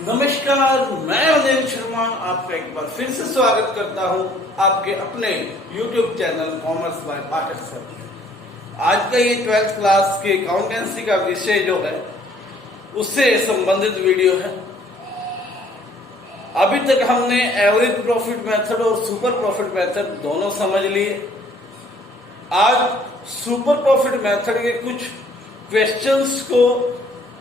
नमस्कार, मैं अनिल शर्मा आपका एक बार फिर से स्वागत करता हूं आपके अपने YouTube channel commerce by Pathak sir. आज का ये 12th क्लास के अकाउंटेंसी का विषय जो है उससे संबंधित वीडियो है। अभी तक हमने एवरेज प्रॉफिट मेथड और सुपर प्रॉफिट मेथड दोनों समझ लिए। आज सुपर प्रॉफिट मेथड के कुछ क्वेश्चंस को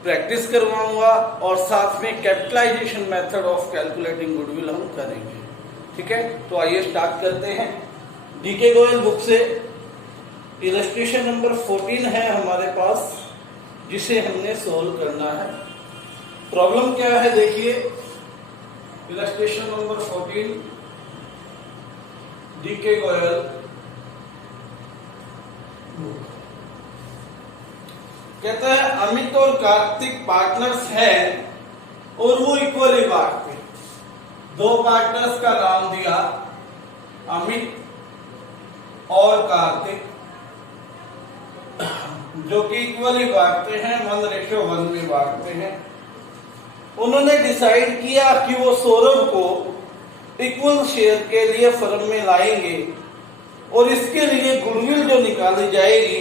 प्रैक्टिस करवाऊंगा और साथ में capitalisation method of calculating goodwill हम करेंगे। ठीक है, तो आइए स्टार्ट करते हैं। डीके गोयल बुक से इलस्ट्रेशन नंबर 14 है हमारे पास, जिसे हमने सोल्व करना है। प्रॉब्लम क्या है देखिए, illustration number 14 DK Goyal book. कहता है अमित और कार्तिक पार्टनर्स हैं और वो इक्वली बांटते। दो पार्टनर्स का नाम दिया, अमित और कार्तिक, जो कि इक्वली बांटते हैं, 1:1 में बांटते हैं। उन्होंने डिसाइड किया कि वो सौरभ को इक्वल शेयर के लिए फर्म में लाएंगे और इसके लिए गुडविल जो निकाली जाएगी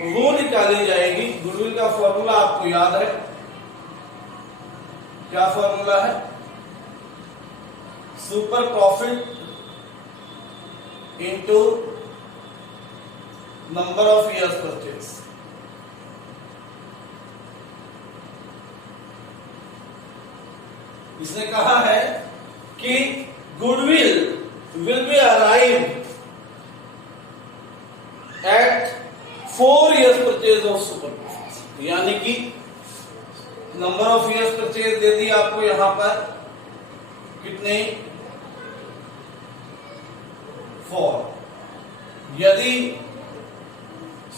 वो निकाली जाएगी। गुडविल का फॉर्मूला आपको याद है, क्या फॉर्मूला है? Super profit into number of years purchase. इसने कहा है कि goodwill will be arrive at 4 years purchase of super profit, यानी कि नंबर ऑफ इयर्स परचेज दे दी आपको यहां पर कितने, 4। यदि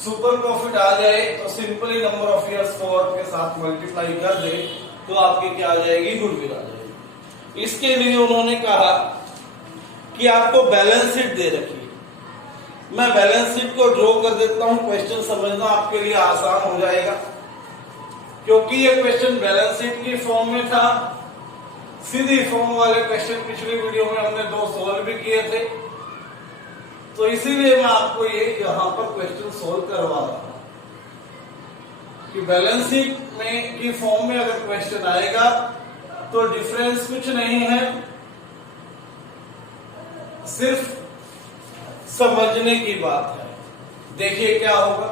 सुपर प्रॉफिट आ जाए तो सिंपली नंबर ऑफ इयर्स 4 के साथ मल्टीप्लाई कर दे तो आपकी क्या आ जाएगी, गुडविल आ जाएगी। इसके लिए उन्होंने कहा कि आपको बैलेंस शीट दे रखी। मैं बैलेंस शीट को ड्रॉ कर देता हूं, क्वेश्चन समझना आपके लिए आसान हो जाएगा, क्योंकि ये क्वेश्चन बैलेंस शीट की फॉर्म में था। सीधी फॉर्म वाले क्वेश्चन पिछली वीडियो में हमने 2 सोल्व भी किए थे, तो इसीलिए मैं आपको ये यहां पर क्वेश्चन सोल्व करवा रहा हूं कि बैलेंस शीट में की फॉर्म में अगर क्वेश्चन आएगा तो डिफरेंस कुछ नहीं है, सिर्फ समझने की बात है। देखिए क्या होगा।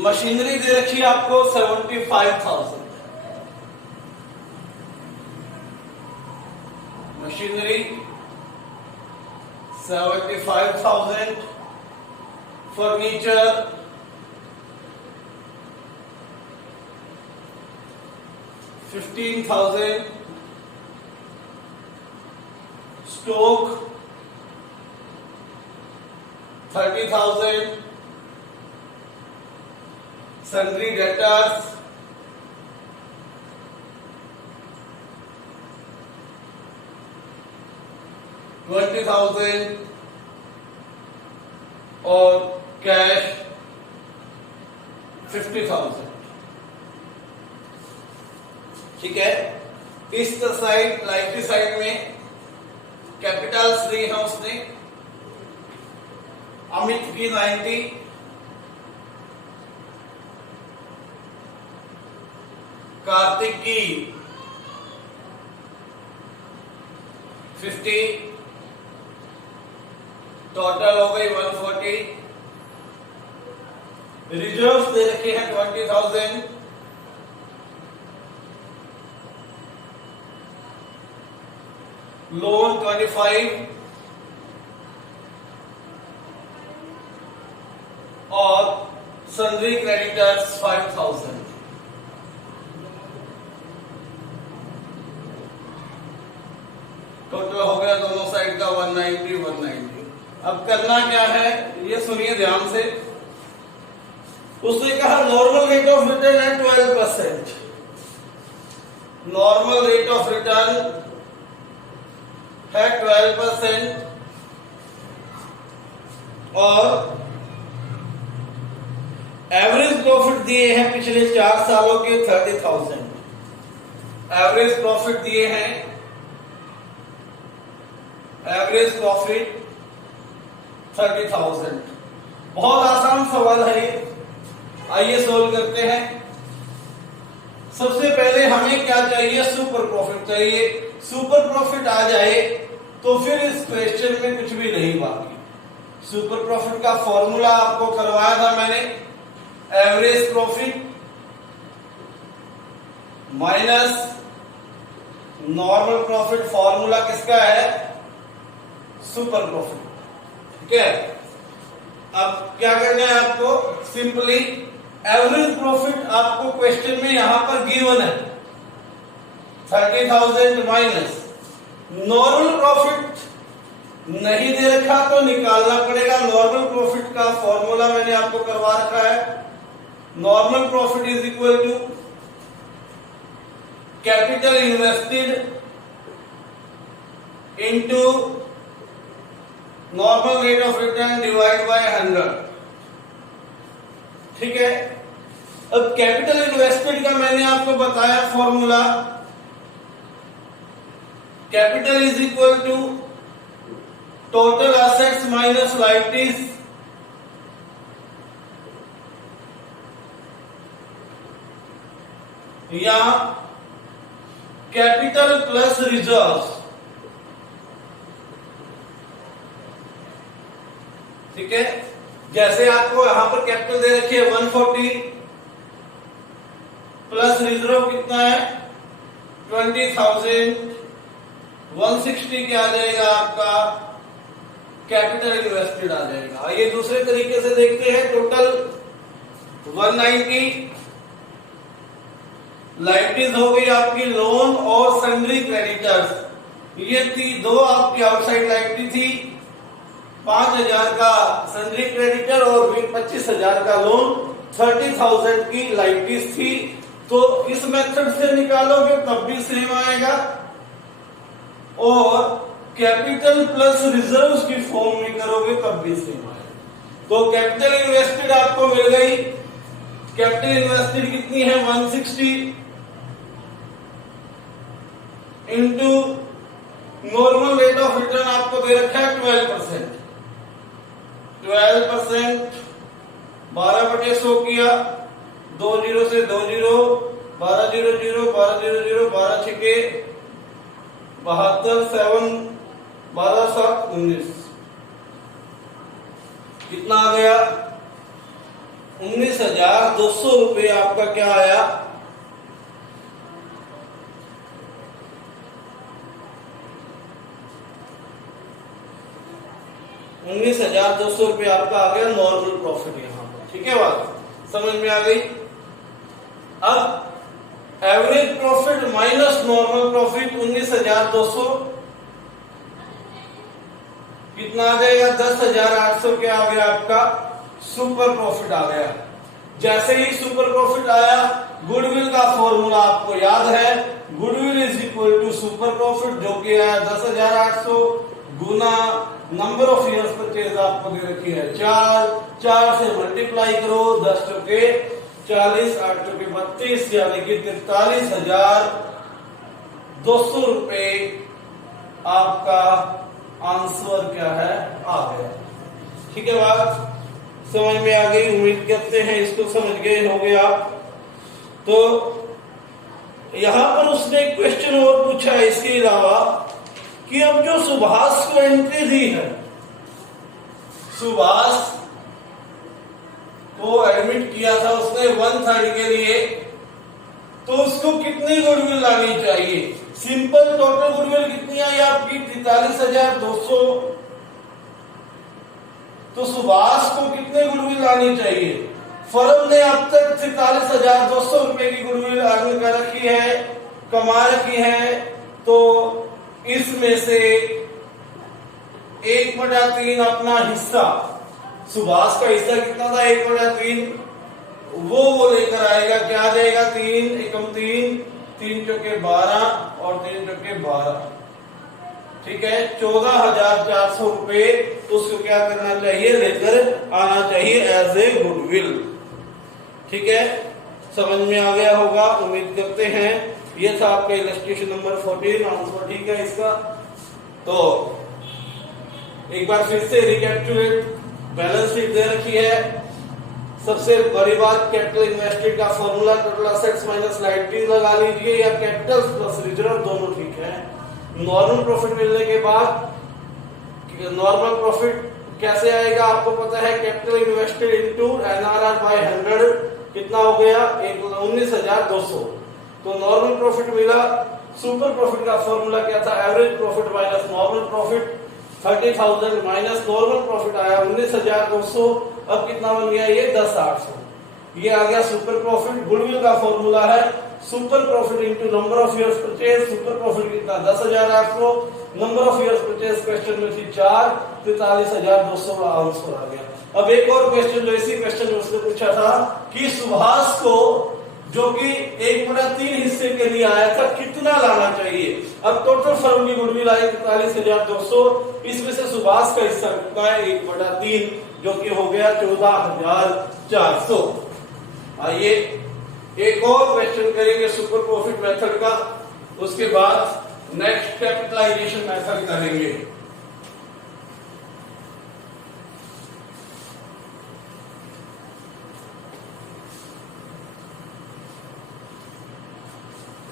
मशीनरी दे रखी है आपको 75,000। Machinery 75,000, furniture 15,000, stock 30,000, sundry debtors 20,000 और कैश 50,000। ठीक है, इस साइड लाइटली साइड में कैपिटल्स दी है उसने। अमित की 90, कार्तिक की 50, टोटल हो गई 140। रिजर्व्स दे रखे हैं 20,000, लोन 25 और सन्ड्री क्रेडिटर्स 5,000। टोटल हो गया दोनों साइड का 190। अब करना क्या है ये सुनिए ध्यान से। उसने कहा नॉर्मल रेट ऑफ रिटर्न है 12%। नॉर्मल रेट ऑफ रिटर्न है 12% और एवरेज प्रॉफिट दिए हैं पिछले 4 सालों के 30,000। एवरेज प्रॉफिट दिए हैं, एवरेज प्रॉफिट 30,000। बहुत आसान सवाल है ये, आइए सोल्व करते हैं। सबसे पहले हमें क्या चाहिए, सुपर प्रॉफिट चाहिए। सुपर प्रॉफिट आ जाए तो फिर इस क्वेश्चन में कुछ भी नहीं बाकी। सुपर प्रॉफिट का फॉर्मूला आपको करवाया था मैंने, average profit minus normal profit. Formula किसका है, सुपर प्रॉफिट। ठीक है, अब क्या करना है आपको, सिंपली एवरेज प्रॉफिट आपको क्वेश्चन में यहां पर गिवन है 30,000 माइनस नॉर्मल प्रॉफिट नहीं दे रखा तो निकालना पड़ेगा। नॉर्मल प्रॉफिट का फॉर्मूला मैंने आपको करवा रखा है, normal profit is equal to capital invested into normal rate of return divide by 100। ठीक है, अब कैपिटल इन्वेस्टेड का मैंने आपको बताया formula, capital is equal to total assets minus liabilities या कैपिटल प्लस रिजर्व्स। ठीक है, जैसे आपको यहां पर कैपिटल दे रखी है 140 प्लस रिजर्व कितना है 20,000, 160 क्या आ जाएगा आपका कैपिटल इन्वेस्टेड आ जाएगा। आइए दूसरे तरीके से देखते हैं, टोटल 190 लायबिलिटीज हो गई आपकी लोन और सन्ड्री क्रेडिटर्स, ये थी दो आपकी आउटसाइड लायबिलिटी थी, 5,000 का सन्ड्री क्रेडिटर और 25,000 का लोन, 30,000 की लायबिलिटीज थी। तो इस मेथड से निकालोगे तब भी सेम आएगा, और कैपिटल प्लस रिजर्व्स की फॉर्म में करोगे तब भी सेम आएगा। तो कैपिटल इन्वेस्टेड आपको मिल गई, कैपिटल इन्वेस्टेड कितनी है 160 into normal rate of return आपको दे रखा है 12%। 12% 12/100 किया, 2 0 से 2 0, 12 0 0, 12 0 0, 12 6 72, 7 12 7 19, कितना आ गया 19,200 रुपये आपका क्या आया, ₹19,200 आपका आ गया नॉर्मल प्रॉफिट यहां पर। ठीक है, बात समझ में आ गई। अब average profit minus normal profit 19,200 कितना आ जाएगा 10,800 क्या आ गया आपका सुपर प्रॉफिट आ गया। जैसे ही सुपर प्रॉफिट आया, गुडविल का फॉर्मूला आपको याद है, goodwill is equal to super profit, जो कि आया 10,800 गुना नंबर ऑफ इयर्स परचेज आपको दे रखी है 4 से मल्टीप्लाई करो, 10 चौके 40, 8 चौके 32, यानी कि 43,200 रुपए आपका आंसर क्या है आ गया। ठीक है, बात समझ में आ गई, उम्मीद करते हैं इसको समझ गए होंगे आप। तो यहां पर उसने क्वेश्चन और पूछा है इसके अलावा कि अब जो सुभाष को एंट्री दी है, सुभाष को एडमिट किया था उसने 1/3 के लिए, तो उसको कितनी गुडविल लानी चाहिए। सिंपल टोटल गुडविल कितनी आई आपकी 43,200, तो सुभाष को कितने गुडविल लानी चाहिए। फर्म ने अब तक 43,200 रुपए की गुडविल अर्न कर रखी है, कमा रखी है, तो इसमें से 1/3 अपना हिस्सा, सुभाष का हिस्सा कितना था 1/3, वो लेकर आएगा, क्या आ जाएगा 3 एकम 3, 3 चौके 12 और 3 चौके 12। ठीक है, 14,400 रुपए उसको क्या करना चाहिए, लेकर आना चाहिए एज ए गुडविल। ठीक है, समझ में आ गया होगा उम्मीद करते हैं। ये था आपका इलस्ट्रेशन नंबर 14, आंसर ठीक है इसका। तो एक बार फिर से रिकैपिचुलेट, बैलेंस शीट दे रखी है। सबसे बड़ी बात, कैपिटल इन्वेस्टेड का formula total assets minus liabilities लगा लीजिए, या कैपिटल प्लस रिजर्व दोनों ठीक है। नॉर्मल प्रॉफिट मिलने के बाद नॉर्मल प्रॉफिट कैसे आएगा आपको पता है, capital invested into NRR by 100 कितना हो गया 19,200। तो नॉर्मल प्रॉफिट मिला। सुपर प्रॉफिट का फॉर्मूला क्या था, average profit minus normal profit, 30,000 minus normal profit आया 19,200। अब कितना बन गया ये 10,800। ये आ गया सुपर प्रॉफिट। गुडविल का फॉर्मूला है super profit into number of years purchase. Super profit कितना 10,800, number of years purchase question में थी 4, 43,200 का आंसर आ गया। अब एक और क्वेश्चन जो इसी क्वेश्चन में उसने पूछा था कि सुभाष को, जो कि 1/3 हिस्से के लिए आया था, कितना लाना चाहिए। अब टोटल फर्म की गुडविल आई 43,200, इसमें से सुभाष का हिस्सा कितना है 1/3, जो कि हो गया 14,400। आइए एक और क्वेश्चन करेंगे सुपर प्रॉफिट मेथड का, उसके बाद नेक्स्ट कैपिटलाइजेशन मेथड करेंगे।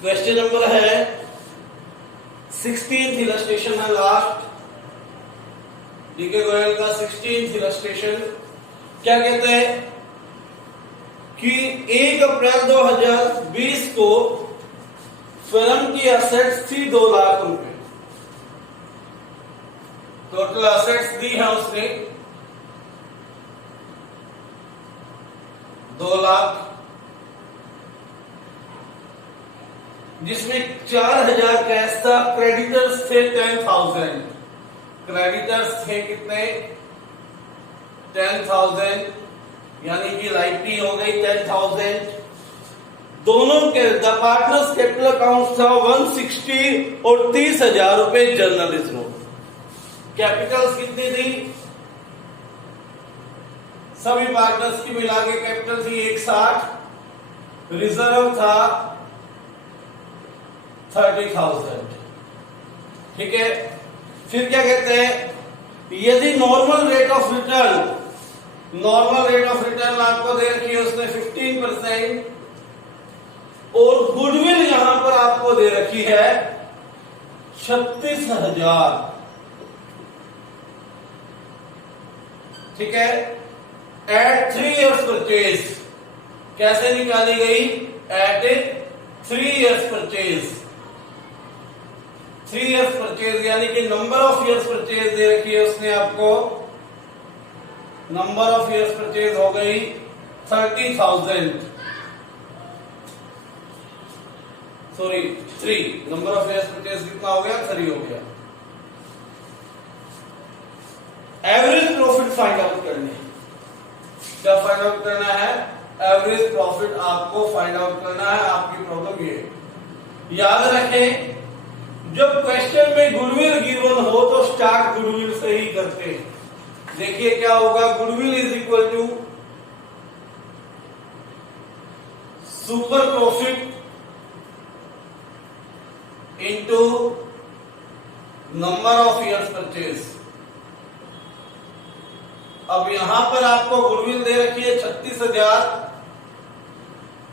क्वेश्चन नंबर है 16th इलस्ट्रेशन है लास्ट, डीके गोयल का 16th इलस्ट्रेशन। क्या कहते हैं कि 1 अप्रैल 2020 को फर्म की असेट्स थी 2 लाख रुपए। टोटल असेट्स दी है उसने 2 लाख, जिसमें 4,000 कैश था, क्रेडिटर्स थे 10,000। क्रेडिटर्स थे कितने 10,000, यानी कि लाइबिलिटी हो गई 10,000। दोनों के द पार्टनर्स कैपिटल अकाउंट था 160 और 30,000 रुपए जर्नलिस्ट नोट। कैपिटल्स कितनी थी, सभी पार्टनर्स की मिला के कैपिटल थी 160, रिजर्व था 30,000। ठीक है, फिर क्या कहते हैं, यदि normal rate of return, normal rate of return आपको दे रखी है उसने 15%, और गुडविल यहां पर आपको दे रखी है 36,000। ठीक है, एट 3 इयर्स परचेज कैसे निकाली गई, at 3 years purchase. 3 years purchase यानी कि नंबर ऑफ इयर्स परचेज दे रखी है उसने आपको, नंबर ऑफ इयर्स परचेज हो गई 30,000, sorry 3, number of years purchase कितना हो गया 3 हो गया। एवरेज प्रॉफिट फाइंड आउट करनी, क्या फाइंड आउट करना है, एवरेज प्रॉफिट आपको फाइंड आउट करना है। आपकी प्रॉब्लम ये याद रखें, जब क्वेश्चन में गुडविल गिवन हो तो स्टार्ट गुडविल से ही करते हैं। देखिए क्या होगा, goodwill is equal to super profit into number of years purchase. अब यहां पर आपको गुडविल दे रखी है 36,000,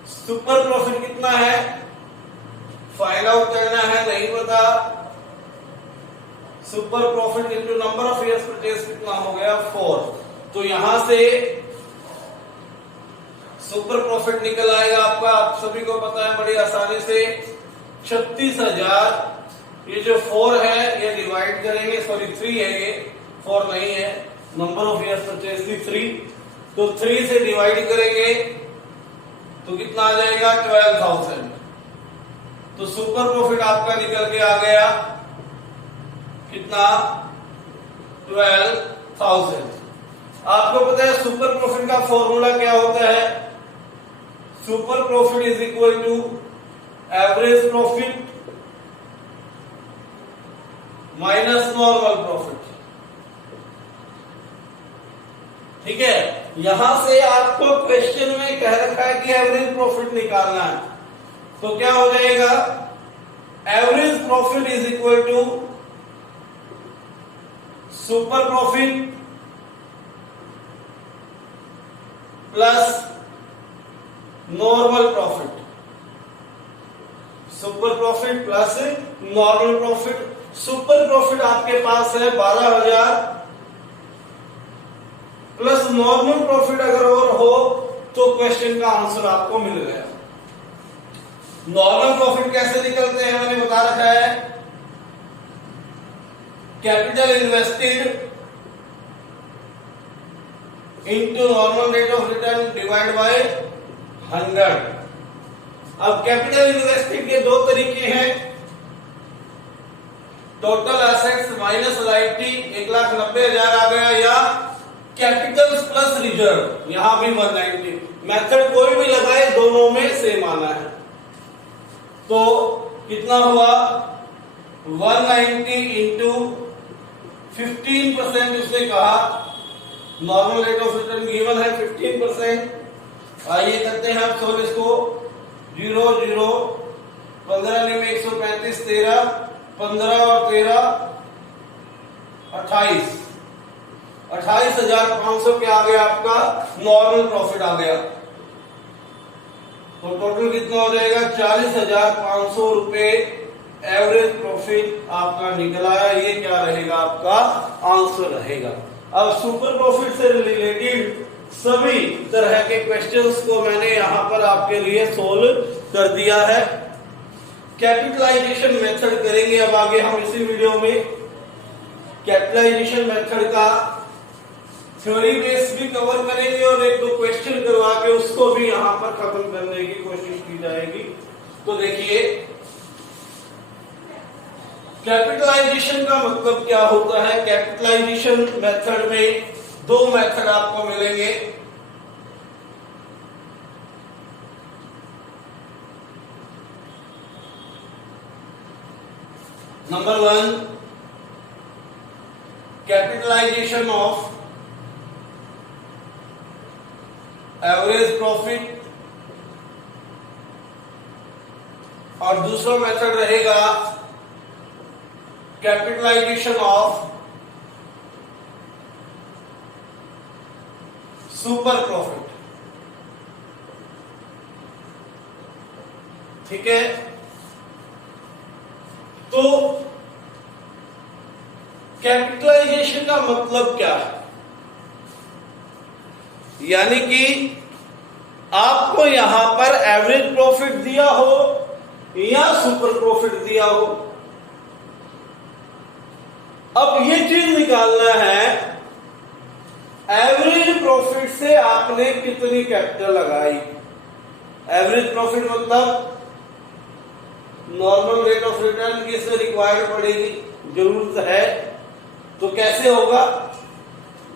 सुपर प्रॉफिट कितना है फाइंड आउट करना है, नहीं पता। Super profit into number of years purchase कितना हो गया 4। तो यहां से सुपर प्रॉफिट निकल आएगा आपका, आप सभी को पता है बड़ी आसानी से 36,000। ये जो 4 है ये डिवाइड करेंगे, सॉरी 3 है ये, 4 नहीं है, नंबर ऑफ इयर्स परचेज थी 3, तो 3 से डिवाइड करेंगे तो कितना आ जाएगा 12,000। तो सुपर प्रॉफिट आपका निकल के आ गया कितना 12,000। आपको पता है सुपर प्रॉफिट का फॉर्मूला क्या होता है, super profit is equal to average profit minus normal profit. ठीक है, यहां से आपको क्वेश्चन में कह रखा है कि एवरेज प्रॉफिट निकालना है, तो क्या हो जाएगा, average profit is equal to super profit plus normal profit, super profit plus normal profit. Super profit आपके पास है 12,000 प्लस नॉर्मल प्रॉफिट अगर और हो तो क्वेश्चन का आंसर आपको मिल गया। नॉर्मल प्रॉफिट कैसे निकलते हैं मैंने बता रखा है, capital invested into normal rate of return divide by 100। अब कैपिटल इन्वेस्टेड के दो तरीके हैं, टोटल एसेट्स माइनस लायबिलिटी 1,90,000 आ गया, या कैपिटल प्लस रिजर्व, यहां भी 190। मेथड कोई भी लगाए दोनों में सेम आना है। तो कितना हुआ, 190 इंटू 15% उसने कहा, normal rate of return given है 15%। आइए करते हैं आप सोल्व इसको, 0 0 15 में 135, 13 15 और 13 28, 28,500 क्या आ गया आपका, नॉर्मल प्रॉफिट आ गया। तो टोटल कितना हो जाएगा, 40,500 रुपए एवरेज प्रॉफिट आपका निकला है। ये क्या रहेगा, आपका आंसर रहेगा। अब सुपर प्रॉफिट से रिलेटेड सभी तरह के क्वेश्चंस को मैंने यहां पर आपके लिए सोल्व कर दिया है। कैपिटलाइजेशन मेथड करेंगे अब आगे हम इसी वीडियो में। कैपिटलाइजेशन मेथड का थ्योरी बेस भी कवर करेंगे और एक दो क्वेश्चन करवा के उसको भी यहां पर खत्म करने की कोशिश की जाएगी। तो देखिए, कैपिटलाइजेशन का मतलब क्या होता है। कैपिटलाइजेशन मेथड में दो मेथड आपको मिलेंगे। Number 1, capitalisation of average profit, और दूसरा मेथड रहेगा कैपिटलाइजेशन ऑफ सुपर प्रॉफिट। ठीक है, तो कैपिटलाइजेशन का मतलब क्या है, यानी कि आपको यहां पर एवरेज प्रॉफिट दिया हो या सुपर प्रॉफिट दिया हो। अब ये चीज निकालना है, एवरेज प्रॉफिट से आपने कितनी कैपिटल लगाई। एवरेज प्रॉफिट मतलब नॉर्मल रेट ऑफ रिटर्न की इसमें रिक्वायर्ड पड़ेगी, जरूरत है। तो कैसे होगा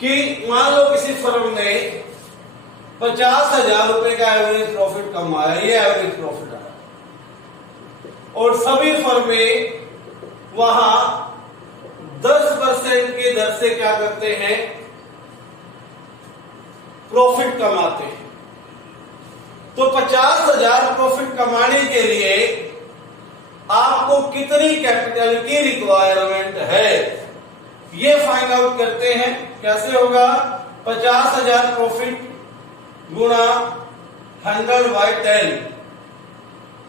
कि मान लो किसी फर्म ने 50,000 रुपए का एवरेज प्रॉफिट कमाया, ये एवरेज प्रॉफिट आया, और सभी फर्में वहां 10% की दर से क्या करते हैं, प्रॉफिट कमाते हैं। तो 50,000 प्रॉफिट कमाने के लिए आपको कितनी कैपिटल की रिक्वायरमेंट है, ये फाइंड आउट करते हैं। कैसे होगा, 50,000 प्रॉफिट गुणा 100/10।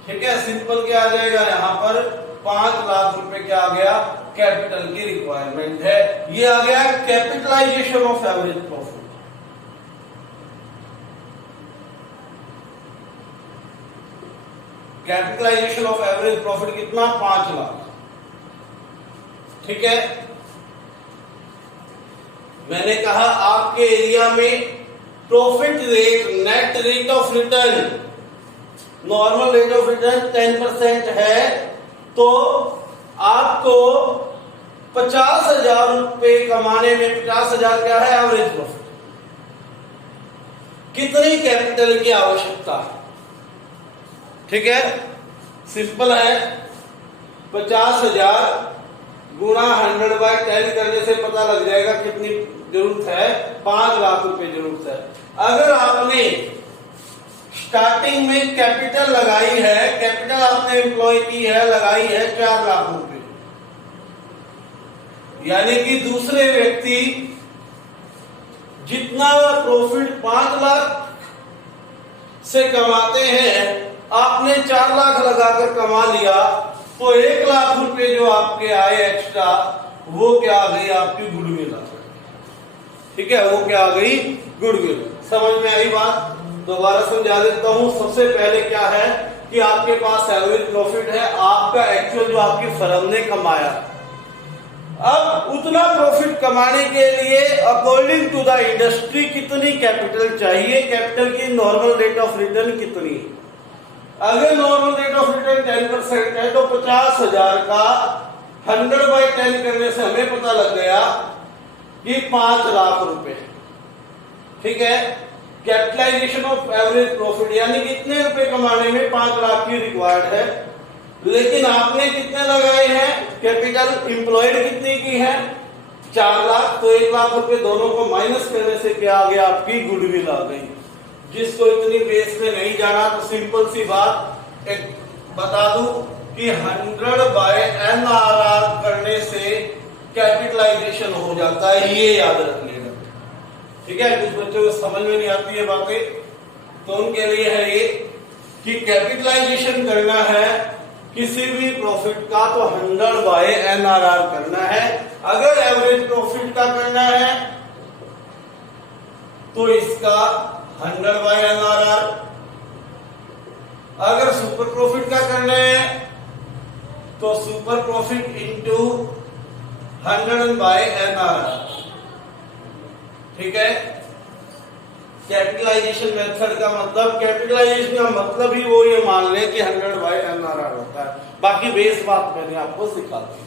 ठीक है, सिंपल क्या आ जाएगा, यहां पर 5 लाख रुपए क्या आ गया, कैपिटल की रिक्वायरमेंट है। ये आ गया capitalisation of average profit. Capitalisation of average profit कितना, 5 लाख। ठीक है, मैंने कहा आपके एरिया में profit rate, net rate of return, normal rate of return 10% है, तो आपको 50,000 रुपए कमाने में 50,000 क्या है, एवरेज प्रॉफिट। कितनी कैपिटल की आवश्यकता है। ठीक है, सिंपल है, 50,000 गुणा 100/10 करने से पता लग जाएगा कितनी जरूरत है, 5 लाख रुपए जरूरत है। अगर आपने स्टार्टिंग में कैपिटल लगाई है, कैपिटल आपने एम्प्लॉय की है, लगाई है 4 लाख रुपए, यानी कि दूसरे व्यक्ति जितना प्रॉफिट 5 लाख से कमाते हैं, आपने 4 लाख लगाकर कमा लिया, तो 1 लाख रुपए जो आपके आए एक्स्ट्रा, वो क्या आ गई आपकी गुडविल आ गई। ठीक है, वो क्या आ गई गुडविल। समझ में आई बात? दोबारा समझा देता हूं। सबसे पहले क्या है कि आपके पास एवरेज प्रॉफिट है, आपका एक्चुअल जो आपकी फर्म ने कमाया। अब उतना प्रॉफिट कमाने के लिए अकॉर्डिंग टू द इंडस्ट्री कितनी कैपिटल चाहिए, कैपिटल की नॉर्मल रेट ऑफ रिटर्न कितनी है। अगर नॉर्मल रेट ऑफ रिटर्न 10% है तो 50,000 का 100/10 करने से हमें पता लग गया कि 5 लाख रुपए। ठीक है, कैपिटलाइजेशन ऑफ एवरेज प्रॉफिट यानी कितने रुपए कमाने में 5 लाख की रिक्वायर्ड है, लेकिन आपने कितने लगाए हैं, कैपिटल एम्प्लॉयड कितने की है 4 लाख, तो 1 लाख रुपए दोनों को माइनस करने से क्या आ गया आपकी गुडविल आ गई। जिसको इतनी बेस में नहीं जाना तो सिंपल सी बात एक बता दूं कि 100/NRR करने से कैपिटलाइजेशन हो जाता है, ये याद रख लेना। ठीक है, कुछ बच्चों को समझ में नहीं आती है बातें, तो उनके लिए है ये कि कैपिटलाइजेशन करना है किसी भी प्रॉफिट का तो 100/NRR करना है। अगर एवरेज प्रॉफिट का करना है तो इसका 100/NRR, अगर सुपर प्रॉफिट का करना है तो सुपर प्रॉफिट इंटू 100/NRR। ठीक है, कैपिटलाइजेशन मेथड का मतलब, कैपिटलाइजेशन का मतलब ही वो ये मान ले कि 100/NRR होता है। बाकी बेस बात मैंने आपको सिखा दी,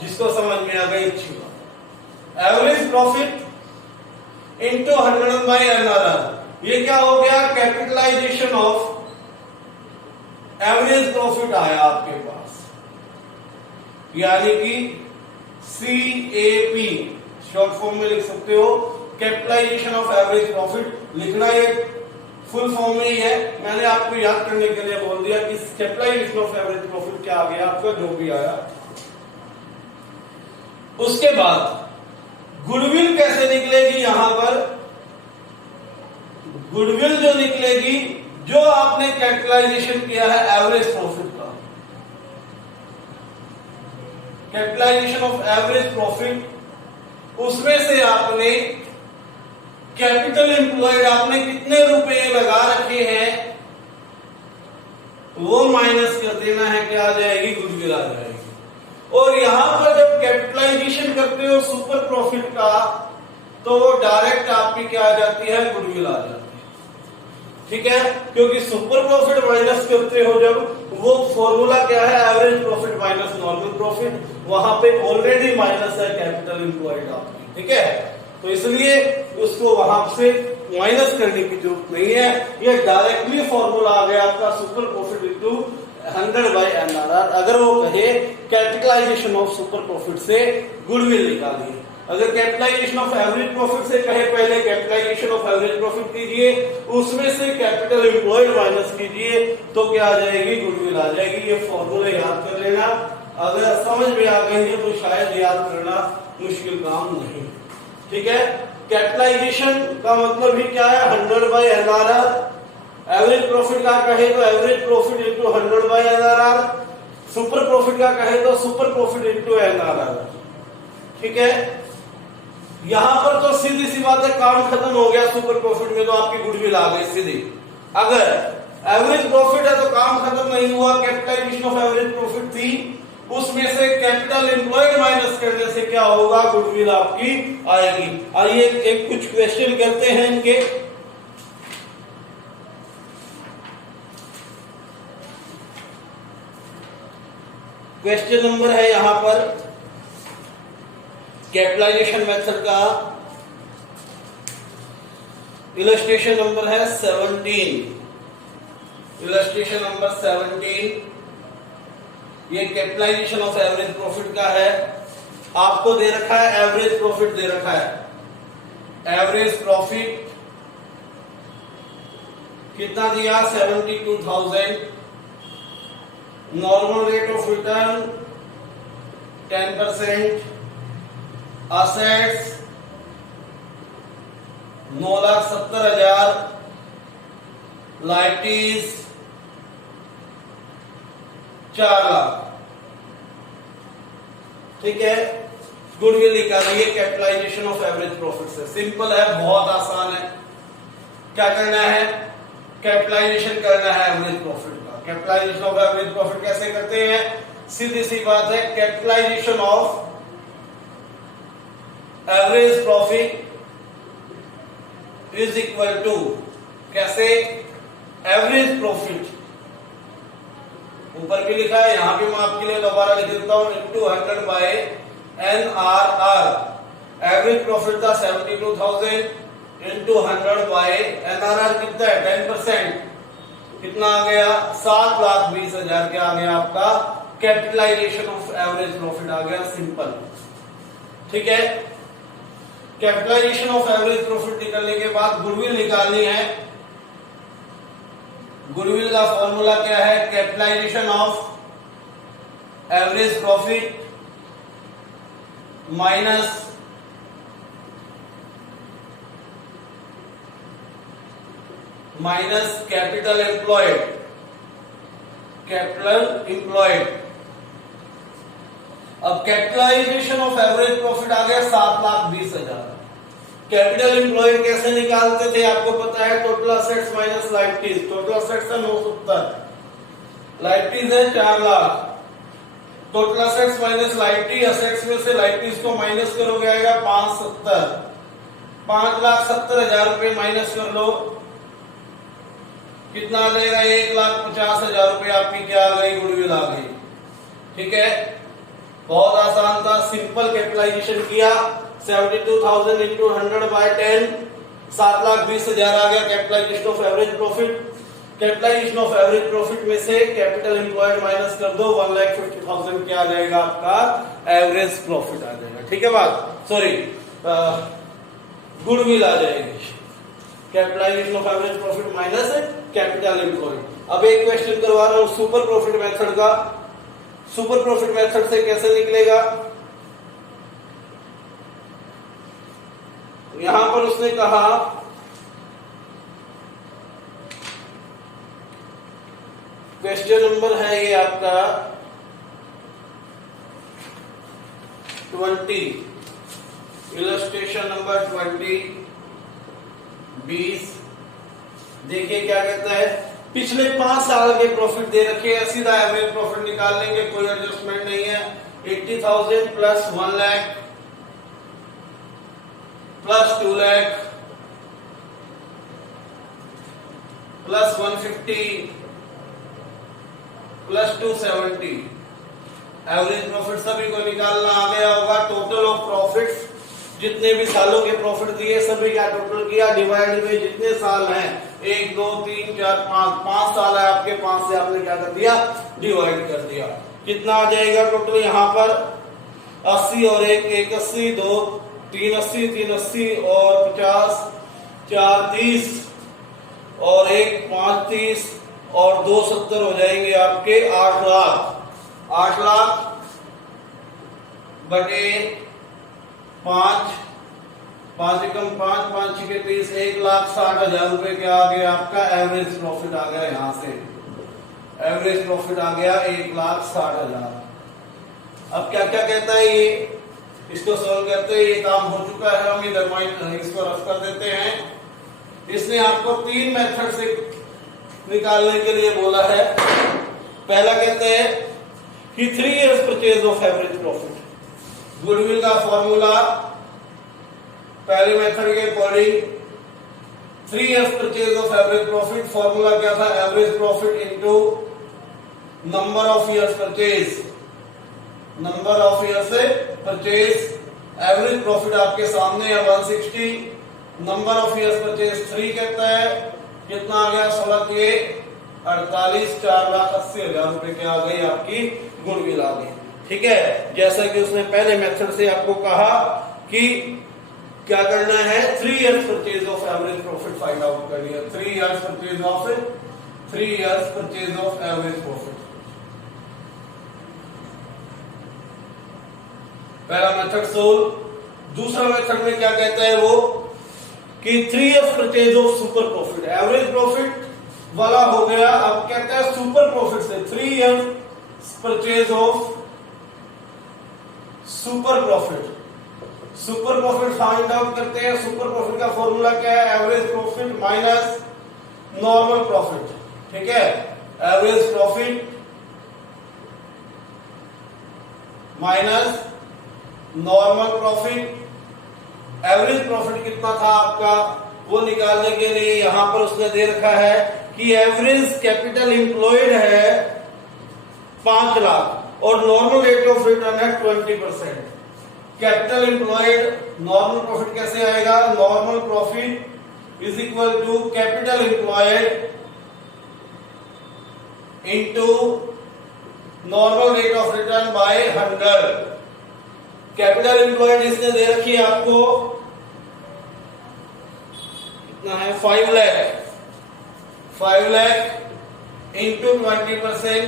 जिसको समझ में आ गई अच्छी बात। एवरेज प्रॉफिट इंटू 100/NRR, ये क्या हो गया, कैपिटलाइजेशन ऑफ एवरेज प्रॉफिट आया आपके पास, यानी कि CAP शॉर्ट फॉर्म में लिख सकते हो। कैपिटलाइजेशन ऑफ एवरेज प्रॉफिट लिखना ये फुल फॉर्म में ही है, मैंने आपको याद करने के लिए बोल दिया कि कैपिटलाइजेशन ऑफ एवरेज प्रॉफिट क्या आ गया आपका, जो भी आया। उसके बाद गुडविल कैसे निकलेगी, यहां पर गुडविल जो निकलेगी, जो आपने कैपिटलाइजेशन किया है एवरेज प्रॉफिट का, कैपिटलाइजेशन ऑफ एवरेज प्रॉफिट, उसमें से आपने कैपिटल एम्प्लॉयड आपने कितने रुपए लगा रखे हैं वो माइनस कर देना है, क्या आ जाएगी गुडविल आ जाएगी। और यहां पर जब कैपिटलाइजेशन करते हो सुपर प्रॉफिट का, तो वो डायरेक्ट आपकी क्या आ जाती है, गुडविल आ जाती है। ठीक है, क्योंकि सुपर प्रॉफिट माइनस करते हो जब, वो फॉर्मूला क्या है, average profit minus normal profit, वहां पे ऑलरेडी माइनस है कैपिटल एम्प्लॉयड आपकी। ठीक है, तो इसलिए उसको वहां से माइनस करने की जरूरत नहीं है, ये डायरेक्टली फॉर्मूला आ गया आपका सुपर प्रॉफिट इंटू 100/NRR। अगर वो कहे कैपिटलाइजेशन ऑफ सुपर प्रॉफिट से गुडविल निकालिए, अगर कैपिटलाइजेशन ऑफ एवरेज प्रॉफिट से कहे पहले कैपिटलाइजेशन ऑफ एवरेज प्रॉफिट कीजिए, उसमें से कैपिटल एम्प्लॉयड माइनस कीजिए, तो क्या आ जाएगी, गुडविल आ जाएगी। ये फॉर्मूले याद कर लेना, अगर समझ में आ गई है तो शायद याद करना मुश्किल काम नहीं। ठीक है, कैपिटलाइजेशन का मतलब ही क्या है, 100/NRR। एवरेज प्रॉफिट का कहे तो average profit into 100/NRR, super profit का कहे तो सुपर प्रॉफिट इंटू NRR। ठीक है, यहां पर तो सीधी सी बात है, काम खत्म हो गया। सुपर प्रॉफिट में तो आपकी गुडविल आ गई सीधी। अगर एवरेज प्रॉफिट है तो काम खत्म नहीं हुआ, कैपिटलाइजेशन ऑफ एवरेज प्रॉफिट थी, उसमें से कैपिटल एम्प्लॉयड माइनस करने से क्या होगा, गुडविल आपकी आएगी। आइए एक कुछ क्वेश्चन करते हैं इनके। क्वेश्चन नंबर है यहां पर कैपिटलाइजेशन मेथड का, इलस्ट्रेशन नंबर है 17। इलस्ट्रेशन नंबर 17 ये कैपिटलाइजेशन ऑफ एवरेज प्रॉफिट का है। आपको दे रखा है एवरेज प्रॉफिट दे रखा है। एवरेज प्रॉफिट कितना दिया 72,000। Normal rate of return 10%। Assets 9,70,000। Liabilities 4 lakh. ठीक है, गुडविल निकालिए कैपिटलाइजेशन ऑफ एवरेज प्रॉफिट से। सिंपल है, बहुत आसान है। क्या करना है? कैपिटलाइजेशन करना है एवरेज प्रॉफिट का। कैपिटलाइजेशन ऑफ एवरेज प्रॉफिट कैसे करते हैं? सीधी सी बात है, capitalisation of average profit is equal to, कैसे? एवरेज प्रॉफिट ऊपर भी लिखा है, यहां भी मैं आपके लिए दोबारा लिख देता हूं, into 100 by NRR. Average profit था 72,000 इंटू 100 बाय एनआरआर कितना है 10%, कितना आ गया 7,20,000 क्या आ गया आपका कैपिटलाइजेशन ऑफ एवरेज प्रॉफिट आ गया। सिंपल, ठीक है। कैपिटलाइजेशन ऑफ एवरेज प्रॉफिट निकलने के बाद गुडविल निकालनी है। गुडविल का फॉर्मूला क्या है? Capitalisation of average profit minus capital employed. Capital employed. अब कैपिटलाइजेशन ऑफ एवरेज प्रॉफिट आ गया 7,20,000। कैपिटल एम्प्लॉयड कैसे निकालते थे आपको पता है? Total assets minus liabilities. Total assets है 970, लायबिलिटीज है 4 lakh. Total assets minus liability, assets में से लायबिलिटीज को माइनस करोगे आएगा 570। 5,70,000 रुपए माइनस कर लो, कितना आ जाएगा? 1,50,000 रुपए आपकी क्या आ गई? गुडविल आ गई। ठीक है, बहुत आसान था, सिंपल कैपिटलाइजेशन किया। 72,000 इंटू 100 बाय 10, 7,20,000 आ गया capitalisation of average profit. Capitalisation of average profit में से कैपिटल एम्प्लॉयड माइनस कर दो, 1,50,000 क्या आ जाएगा आपका एवरेज प्रॉफिट आ जाएगा। ठीक है बात, सॉरी गुडविल आ जाएगी। Capitalisation of average profit minus capital employed. अब एक क्वेश्चन करवा रहा हूं सुपर प्रॉफिट मेथड का। सुपर प्रॉफिट मेथड से कैसे निकलेगा? यहां पर उसने कहा क्वेश्चन नंबर है ये आपका 20, इलस्ट्रेशन नंबर 20, 20। देखिए क्या कहता है, पिछले 5 साल के प्रॉफिट दे रखे हैं, सीधा एवरेज प्रॉफिट निकाल लेंगे, कोई एडजस्टमेंट नहीं है। 80,000 plus 1 lakh plus 2 lakh plus 150 plus 270। Average profit सभी को निकालना आ गया होगा। टोटल ऑफ प्रॉफिट, जितने भी सालों के प्रॉफिट दिए सभी का टोटल किया, डिवाइड में जितने साल हैं 1 2 3 4 5 साल है आपके, 5 से आपने क्या कर दिया? डिवाइड कर दिया। कितना आ जाएगा टोटल? यहाँ पर 80 और 1 80, 2 3 80, 3 80 और 50, 4 30 और 1 5 30 और 2 70 हो जाएंगे आपके 8 लाख। 8 लाख बटे 5, 5 एकम 5, 5 छके 30, 1,60,000 रुपए क्या आ गया आपका एवरेज प्रॉफिट आ गया। यहां से एवरेज प्रॉफिट आ गया 1,60,000। अब क्या क्या कहता है ये, इसको सॉल्व करते हैं। ये काम हो चुका है, हम इधर माइनस इसको रफ कर देते हैं। इसने आपको 3 मेथड से निकालने के लिए बोला है। पहला कहते हैं कि 3 years purchase of average profit. Goodwill का फॉर्मूला पहले मेथड के according 3 years purchase of average profit. Formula क्या था? Average profit into number of years purchase. Number of years purchase. Average profit आपके सामने है 160, नंबर ऑफ इयर्स परचेज 3 कहता है, कितना आ गया 16 के 4,80,00,000 रुपए क्या आ गई आपकी गुडविल आ गई। ठीक है, जैसा कि उसने पहले मेथड से आपको कहा कि क्या करना है, 3 years purchase of average profit find out करनी है। 3 years purchase of average profit. पहला मेथड सोल्व। दूसरा मेथड में क्या कहता है वो कि 3 years purchase of super profit. Average profit वाला हो गया, अब कहता है सुपर प्रॉफिट से 3 years purchase of super profit. Super profit find out करते हैं। सुपर प्रॉफिट का फॉर्मूला क्या है, average profit minus normal profit. ठीक है, average profit minus normal profit. Average profit कितना था आपका, वो निकालने के लिए यहां पर उसने दे रखा है कि एवरेज कैपिटल एम्प्लॉयड है 5 लाख और नॉर्मल रेट ऑफ रिटर्न है 20%। कैपिटल एम्प्लॉयड नॉर्मल प्रॉफिट कैसे आएगा, normal profit is equal to capital employed into normal rate of return by 100। Capital employed इसने दे रखी है आपको कितना है, 5 लाख। 5 लाख इंटू 20%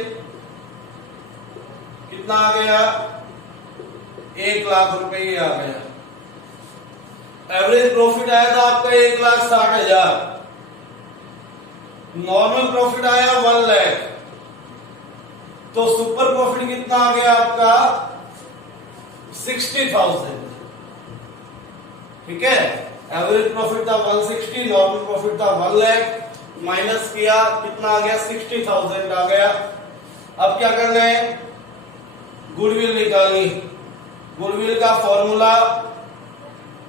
कितना आ गया, 1 लाख रुपए ही आ गया। एवरेज प्रॉफिट आया था आपका 1,60,000। नॉर्मल प्रॉफिट आया 1 लाख। तो सुपर प्रॉफिट कितना आ गया आपका 60,000। ठीक है, एवरेज प्रॉफिट था 160, नॉर्मल प्रॉफिट था 1 लाख, माइनस किया कितना आ गया 60,000 आ गया। अब क्या करना है, गुडविल निकालनी। गुडविल का formula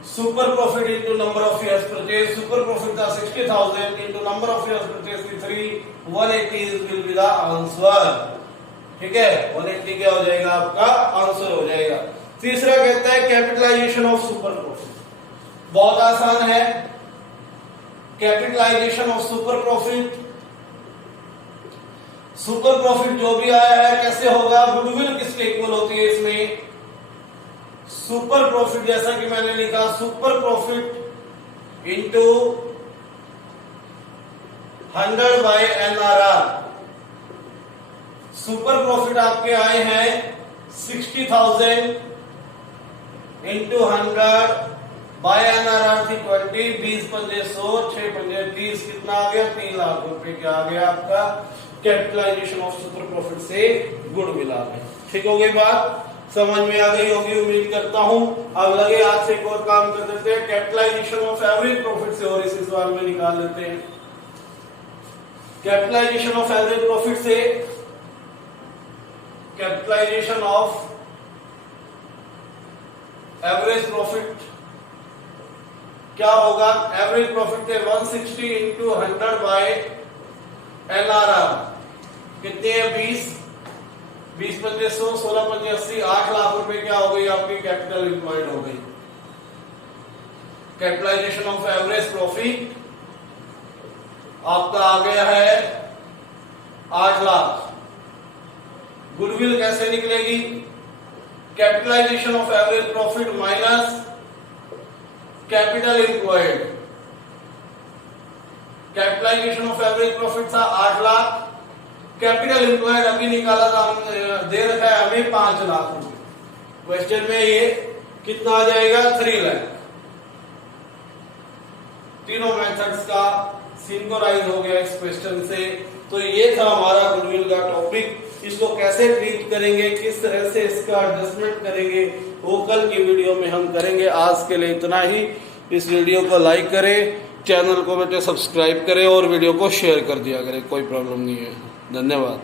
super profit into number of years purchase. Super profit था 60,000 into number of years purchase की 3, 180 विल बी द आंसर। ठीक है, 180 क्या हो जाएगा आपका आंसर हो जाएगा। तीसरा कहता है कैपिटलाइजेशन ऑफ सुपर प्रॉफिट। बहुत आसान है, capitalisation of super profit. Super profit जो भी आया है कैसे होगा, गुडविल किसके इक्वल होती है इसमें, सुपर प्रॉफिट जैसा कि मैंने लिखा super profit into 100 by NRR। Super profit आपके आए हैं 60,000 इंटू 100 बाय NRR थी 20, 20 पंजे 100, 6 पंजे 30, कितना आ गया 3 लाख रुपए क्या आ गया आपका कैपिटलाइजेशन ऑफ सुपर प्रॉफिट से गुडविल आ गई। ठीक हो गई बात, समझ में आ गई होगी उम्मीद करता हूं। अब लगे आज से एक और काम कर देते हैं, कैपिटलाइजेशन ऑफ एवरेज प्रॉफिट से और इसी सवाल में निकाल लेते हैं। कैपिटलाइजेशन ऑफ एवरेज प्रॉफिट से, कैपिटलाइजेशन ऑफ एवरेज प्रॉफिट क्या होगा, एवरेज प्रॉफिट थे 160 इंटू 100 बाय NRR कितने हैं 20, 20 पंजे 100, 16 पंजे 80, 8 लाख रुपए क्या हो गई आपकी कैपिटल एम्प्लॉयड हो गई। कैपिटलाइजेशन ऑफ एवरेज प्रॉफिट आपका आ गया है 8 लाख। गुडविल कैसे निकलेगी, capitalisation of average profit minus capital employed. Capitalisation of average profit था 8 लाख, कैपिटल एम्प्लॉयड अभी निकाला था, दे रखा है हमें 5 लाख रुपए। क्वेश्चन में ये कितना आ जाएगा 3 लाख। तीनों मेथड्स का सिंक्रोनाइज हो गया इस क्वेश्चन से। तो ये था हमारा गुडविल का टॉपिक। इसको कैसे ट्रीट करेंगे, किस तरह से इसका एडजस्टमेंट करेंगे, वो कल की वीडियो में हम करेंगे। आज के लिए इतना ही। इस वीडियो को लाइक करें, चैनल को बेटे सब्सक्राइब करें और वीडियो को शेयर कर दिया करें, कोई प्रॉब्लम नहीं है। धन्यवाद।